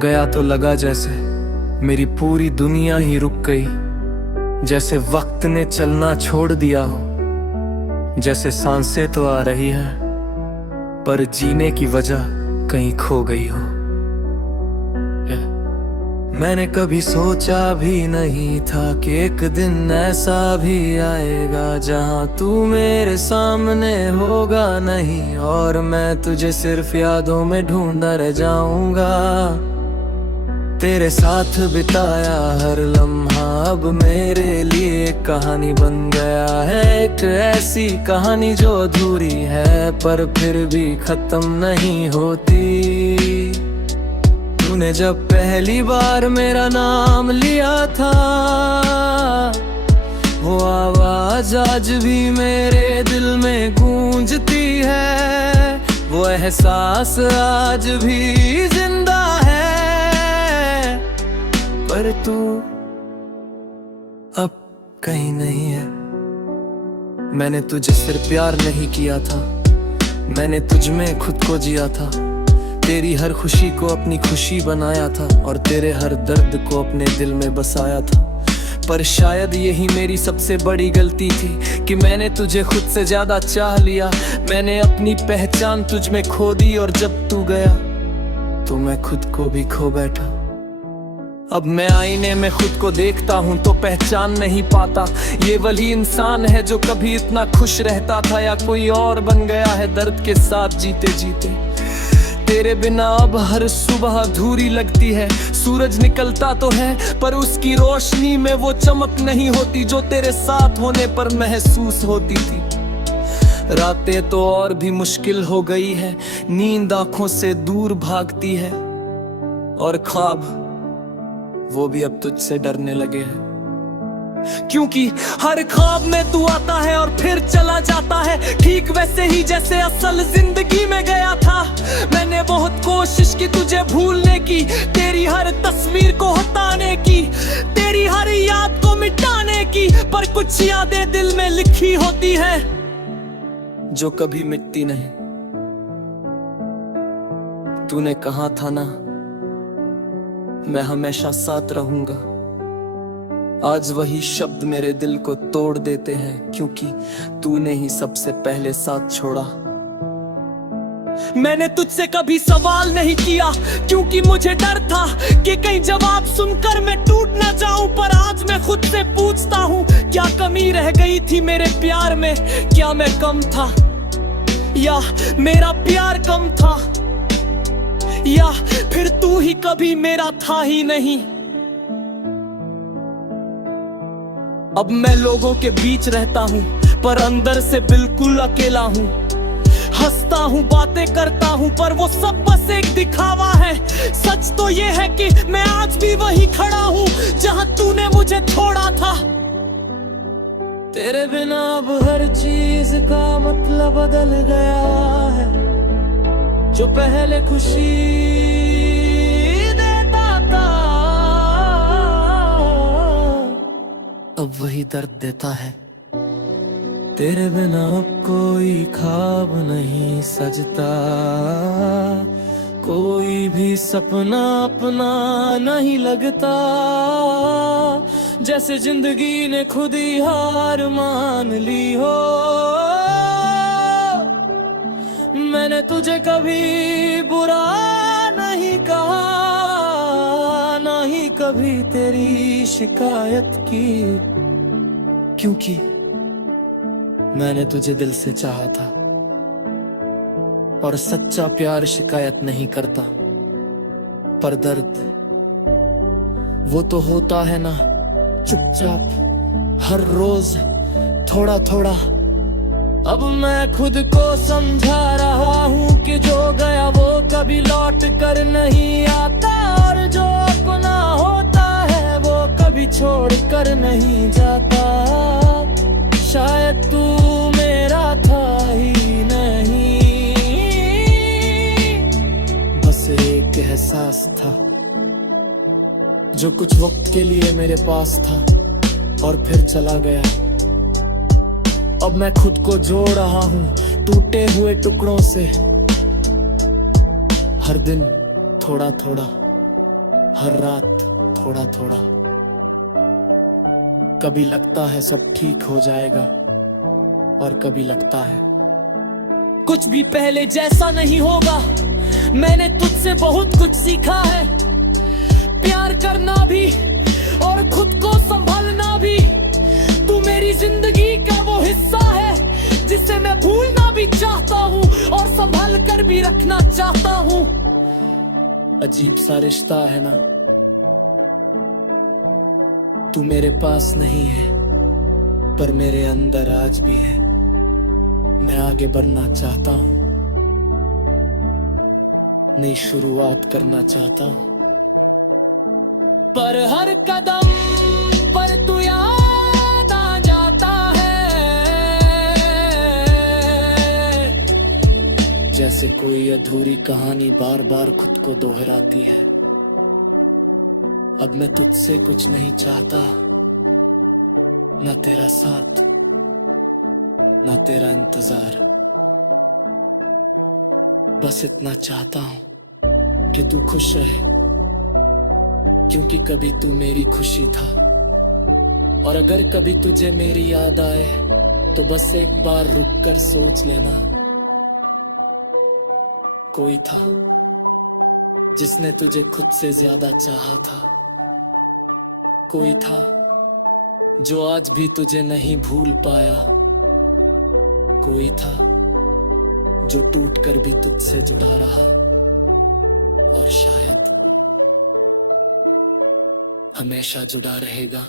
गया तो लगा जैसे मेरी पूरी दुनिया ही रुक गई, जैसे वक्त ने चलना छोड़ दिया हो, जैसे सांसें तो आ रही है पर जीने की वजह कहीं खो गई हो। मैंने कभी सोचा भी नहीं था कि एक दिन ऐसा भी आएगा जहां तू मेरे सामने होगा नहीं और मैं तुझे सिर्फ यादों में ढूंढता रह जाऊंगा। तेरे साथ बिताया हर लम्हा अब मेरे लिए कहानी बन गया है, एक ऐसी कहानी जो अधूरी है पर फिर भी खत्म नहीं होती। तूने जब पहली बार मेरा नाम लिया था, वो आवाज आज भी मेरे दिल में गूंजती है, वो एहसास आज भी जिंदा है। पर तू अब कहीं नहीं है। मैंने तुझे सिर्फ प्यार नहीं किया था, मैंने तुझ में खुद को जिया था, तेरी हर खुशी को अपनी खुशी बनाया था और तेरे हर दर्द को अपने दिल में बसाया था। पर शायद यही मेरी सबसे बड़ी गलती थी कि मैंने तुझे खुद से ज्यादा चाह लिया। मैंने अपनी पहचान तुझ में खो दी और जब तू गया तो मैं खुद को भी खो बैठा। अब मैं आईने में खुद को देखता हूँ तो पहचान नहीं पाता, ये वही इंसान है जो कभी इतना खुश रहता था या कोई और बन गया है दर्द के साथ जीते जीते। तेरे बिना अब हर सुबह अधूरी लगती है, सूरज निकलता तो है पर उसकी रोशनी में वो चमक नहीं होती जो तेरे साथ होने पर महसूस होती थी। रातें तो और भी मुश्किल हो गई है, नींद आंखों से दूर भागती है और ख्वाब वो भी अब तुझसे डरने लगे हैं, क्योंकि हर ख्वाब में तू आता है और फिर चला जाता है, ठीक वैसे ही जैसे असल जिंदगी में गया था। मैंने बहुत कोशिश की तुझे भूलने की, तेरी हर तस्वीर को हटाने की, तेरी हर याद को मिटाने की, पर कुछ यादें दिल में लिखी होती है जो कभी मिटती नहीं। तूने कहा था ना मैं हमेशा साथ रहूंगा, आज वही शब्द मेरे दिल को तोड़ देते हैं क्योंकि तूने ही सबसे पहले साथ छोड़ा। मैंने तुझसे कभी सवाल नहीं किया क्योंकि मुझे डर था कि कहीं जवाब सुनकर मैं टूट ना जाऊं, पर आज मैं खुद से पूछता हूँ क्या कमी रह गई थी मेरे प्यार में, क्या मैं कम था या मेरा प्यार कम था, या फिर तू ही कभी मेरा था ही नहीं। अब मैं लोगों के बीच रहता हूँ पर अंदर से बिल्कुल अकेला हूँ, हंसता हूँ बातें करता हूँ पर वो सब बस एक दिखावा है। सच तो ये है कि मैं आज भी वही खड़ा हूँ जहाँ तूने मुझे छोड़ा था। तेरे बिना अब हर चीज का मतलब बदल गया है, जो पहले खुशी देता था अब वही दर्द देता है। तेरे बिना अब कोई ख्वाब नहीं सजता, कोई भी सपना अपना नहीं लगता, जैसे जिंदगी ने खुद ही हार मान ली हो। मैंने तुझे कभी बुरा नहीं कहा, ना ही कभी तेरी शिकायत की, क्योंकि मैंने तुझे दिल से चाहा था और सच्चा प्यार शिकायत नहीं करता। पर दर्द वो तो होता है ना चुपचाप हर रोज थोड़ा थोड़ा। अब मैं खुद को समझा रहा हूँ कि जो गया वो कभी लौट कर नहीं आता और जो अपना होता है वो कभी छोड़ कर नहीं जाता। शायद तू मेरा था ही नहीं, बस एक एहसास था जो कुछ वक्त के लिए मेरे पास था और फिर चला गया। अब मैं खुद को जोड़ रहा हूँ टूटे हुए टुकड़ों से, हर दिन थोड़ा थोड़ा। हर रात थोड़ा थोड़ा। कभी लगता है सब ठीक हो जाएगा और कभी लगता है कुछ भी पहले जैसा नहीं होगा। मैंने तुझसे बहुत कुछ सीखा है, प्यार करना भी और खुद को संभालना भी। तू मेरी जिंदगी का वो हिस्सा है जिसे मैं भूलना भी चाहता हूँ और संभाल कर भी रखना चाहता हूँ। अजीब सा रिश्ता है ना, तू मेरे पास नहीं है पर मेरे अंदर आज भी है। मैं आगे बढ़ना चाहता हूँ, नई शुरुआत करना चाहता हूँ, पर हर कदम पर तू याद आ जाता है। जैसे कोई अधूरी कहानी बार बार खुद को दोहराती है। अब मैं तुझसे कुछ नहीं चाहता, ना तेरा साथ ना तेरा इंतजार। बस इतना चाहता हूं कि तू खुश रहे, क्योंकि कभी तू मेरी खुशी था। और अगर कभी तुझे मेरी याद आए तो बस एक बार रुक कर सोच लेना। कोई था जिसने तुझे खुद से ज्यादा चाहा था। कोई था जो आज भी तुझे नहीं भूल पाया। कोई था जो टूट कर भी तुझसे जुड़ा रहा और शायद हमेशा जुड़ा रहेगा।